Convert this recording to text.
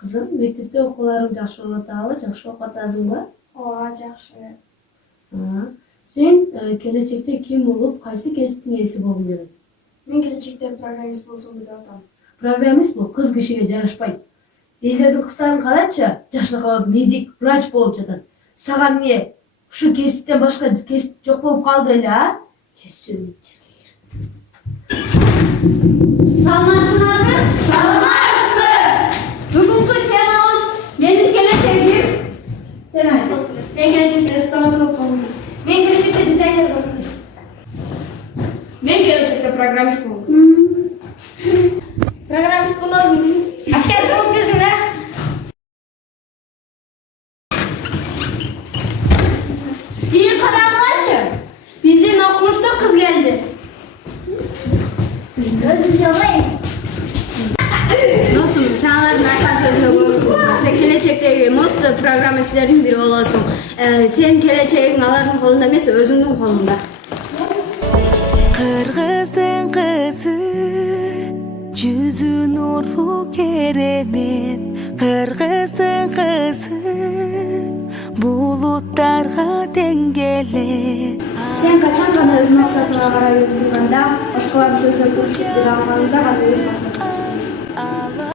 Kızım, mектepte okularың жакшы болуп атабы? Жакшы окуп атасыңбы? Ооба, жакшы. Sen келечекте ким болуп, кайсы кесиптин ээси болгуң келет? Мен келечекте программист болсом деп атам. Программист бул кыз кишиге жарашпайт. Элдердин кыздарын карачы, жаштыкка барып медик, врач болуп жатат. Сага эмне? Ушу кесиптен башка кесип жок болуп калды беле, а? Кесип жерге кир. Саламатсыңарбы? Саламатсыз. Бүгүнкү темабыз менин келечегим. Сен айт. Мен келечекте стоматолог болом. Мен келечекте дизайнер болом. Мен келечекте программист болом. Программист болом. Аскер болуп кезиң, да? İyi kararlarçı. Bizden okumuştu kız geldi. Gözüm yalayın. Dostum, sanaların aytan sözüne koydum. Sen kelecekteki mutlu programistlerin biri olasın. Sen keleceğin aların kolunda emas, özüңdүн kolunda. Kırgızdın kızı, yüzü nurlu keremet. Kırgızdın kızı, bulutlarga dengele. Sen kaçan kadar öz maksatına karar yürüdüğünde, başkalarının sözüne turuşup bir anlamda kadar öz maksatına